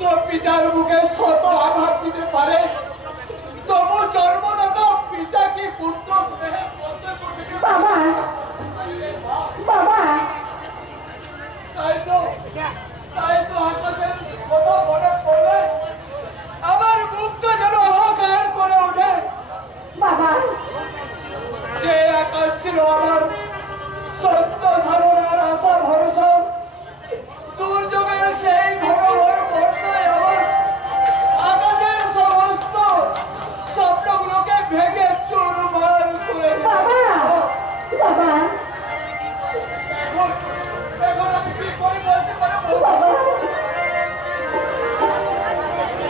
পুত্র পিতার মুখে শত আঘাত দিতে পারে, তবু জন্মদাতা পিতা কি পুত্র স্নেহে পথে পথে বাবা বাবা তাই তো আকাশের কথা মনে পড়লে আমার মুখটা যেন অহংকার করে ওঠে। বাবা যে আকাশ ছিল আমার সত্য সাধনার আশা ভরসা, দুর্যোগের সেই ঘনঘোর বর্ষায় আমার আকাশের সমস্ত স্বপ্নগুলোকে ভেঙে চুরমার করে বাবা বাবা এখন আমি কি করে বলতে পারবো? বাবা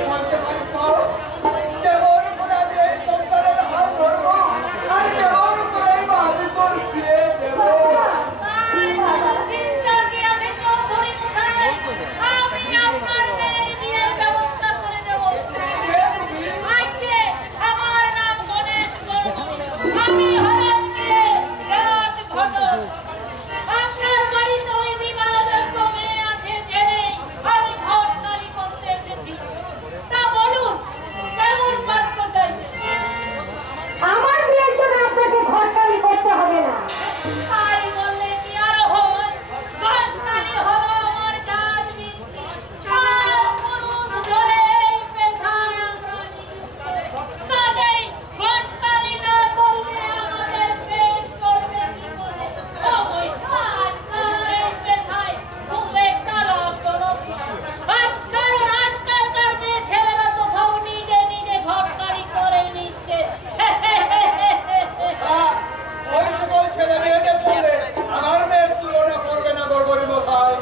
বলতে পারি কেমন করে আমি এই সংসারের হাত ধরবো, আর কেমন করে আমি তোর বিয়ে দেবো? আমার বিয়ের জন্য আপনাকে ঘরটালি করতে হবে না। ওই সকল ছেলে মেয়েদের সঙ্গে আমার মেয়ের তুলনা করবে না গড়গড়ি মশাই।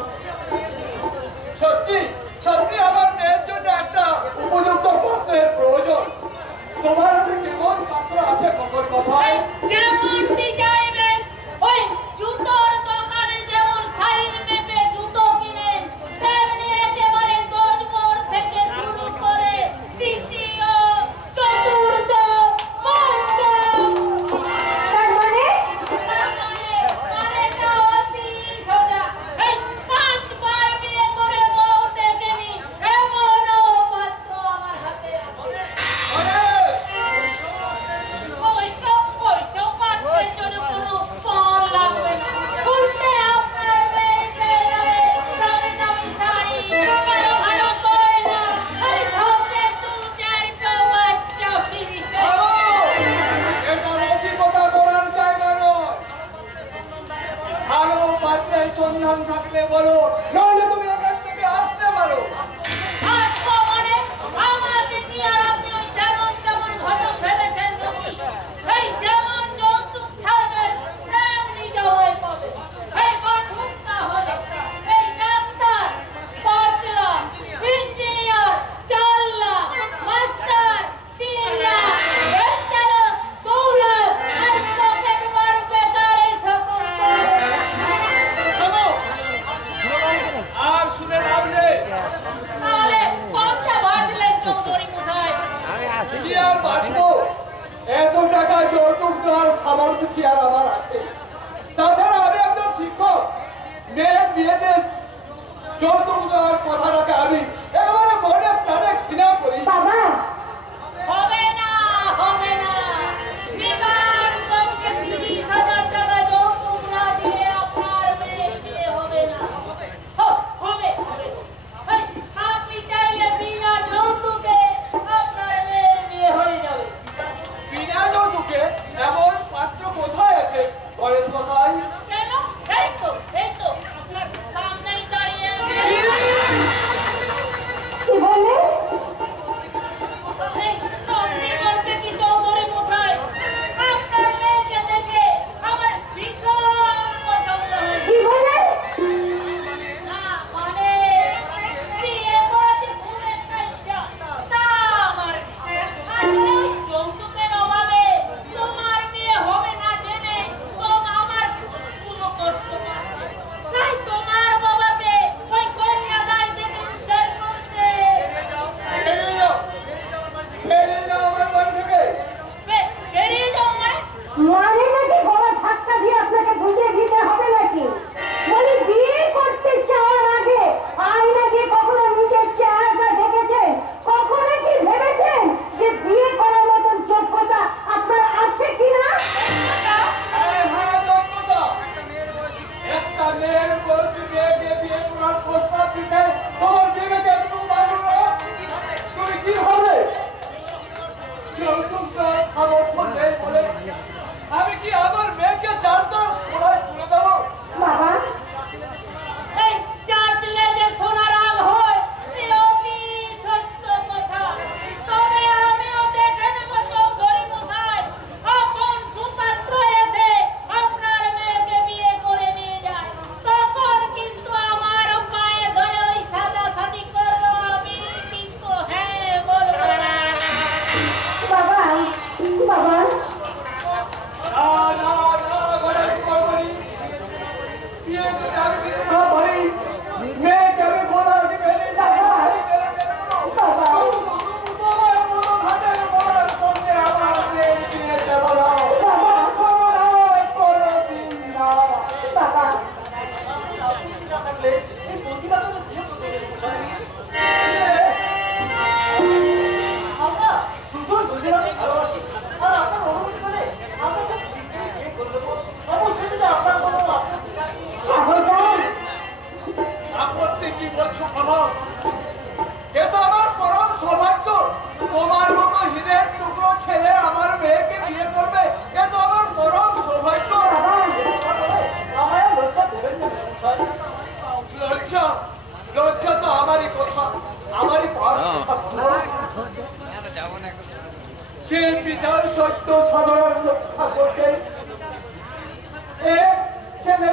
সত্যি সত্যি আমার মেয়ের জন্য একটা উপযুক্ত পাত্রের প্রয়োজন। তোমার হাতে কেমন পাত্র আছে গড়গড়ি মশাই? যেমনটি চাইবেন, ওই জুতোর দোকানে যেমন সাইজ মেপে জুতো কিনেন, তেমনি একেবারে 10 বর থেকে শুরু করে তৃতীয়, চতুর্থ, পঞ্চম। তার মানে মানেটা অতি সোজা। এই 5 বার বিয়ে করে বউ টেকেনি, এমনও পাত্র আমার হাতে আছে। ওইসব পাত্রের জন্য কোনো ফল লাগবে না। উল্টে আপনার মেয়ে পেয়ে যাবে দামি দামি শাড়ি, ভালো ভালো গয়না, আর সঙ্গে 2-4টা বাচ্চা ফিরিতে। এটা রসিকতা করার জায়গা নয়। ভালো পাত্রের সন্ধান থাকলে বলো, নইলে তুমি এখান থেকে আসতে পারো। আসবো মানে আমাকে কি আর আপনি ওই যেমন যেমন ঘটক ভেবেছেন নাকি? সেই যেমন যৌতুক ছাড়বেন তেমনি জামাই পাবে। এই বাছুর না হলে এই ডাক্তার, পাটলা, ইঞ্জিনিয়ার, চাল্লা, মাস্টার, 3 লাখ, রেল চালক, 2 লাখ, আর পকেট মার বেকার এই সকল শোনো, আর শুনে লাভ নেই। তাহলে কোনটা বাঁচলেন চৌধুরী মশাই? কি আর বাঁচবো? এত টাকা যৌতুক দেওয়ার সামর্থ্য কি আর আমার আছে? তাছাড়া আমি একজন শিক্ষক। মেয়ের বিয়েতে যৌতুক দেওয়ার কথাটাকে আমি একেবারে মনে প্রাণে ঘৃণা করি। বাবা হবে না, হবে না। বিধান পক্ষে 30,000 টাকা যৌতুক না দিয়ে আপনার মেয়ের বিয়ে হবে না। হবে। এই, আপনি চাইলে বিনা যৌতুকে আপনার মেয়ের বিয়ে হয়ে যাবে। বিনা যৌতুকে এমন পাত্র কোথায় আছে গণেশ মশাই? কেন? এই তো আপনার সামনেই দাঁড়িয়ে আছে। সে পিতার সত্য সাধারণ রক্ষা করতে এক ছেলে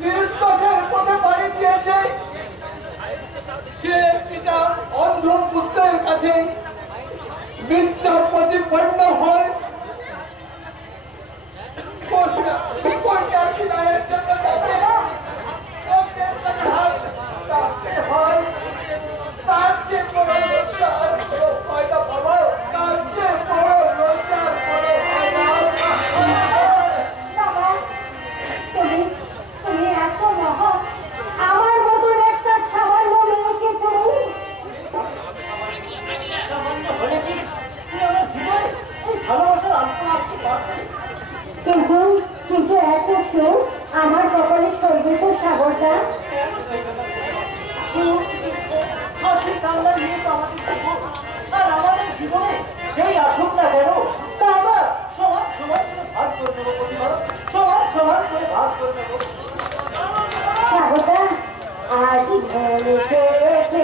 নিরুদ্দেশের পথে বাড়ি দিয়েছে। সে পিতা অন্ধ পুত্রের কাছে বিদ্যা প্রতিপন্ন হয়। কন্যার বিদায়ের জন্য তাকে অন্যের কাছে হাত রাখতে হয়। তার যে বড় লজ্জার বড় হয় না বাবা, তার যে বড় লজ্জার বড় হয় না। বাবা, তুমি এত মহা, আমার মতন একটা সামান্য মেয়েকে তুমি সামান্য হলে কি তুই আমার জীবনে এই ভালোবাসার অল্প রাখতে পারবি? কিন্তু এত সুখ আমার কপালে সইবে তো সাগরটা। সুখ দুঃখ হাসি কান্না নিয়ে তো আমাদের জীবন, আর আমাদের জীবনে যেই আসুক না কেন তা আমরা সমান সমান করে ভাগ করে নেবো। প্রতিবার সমান সমান করে ভাগ করে নেবো। সাগরটা আজ ভেবেছে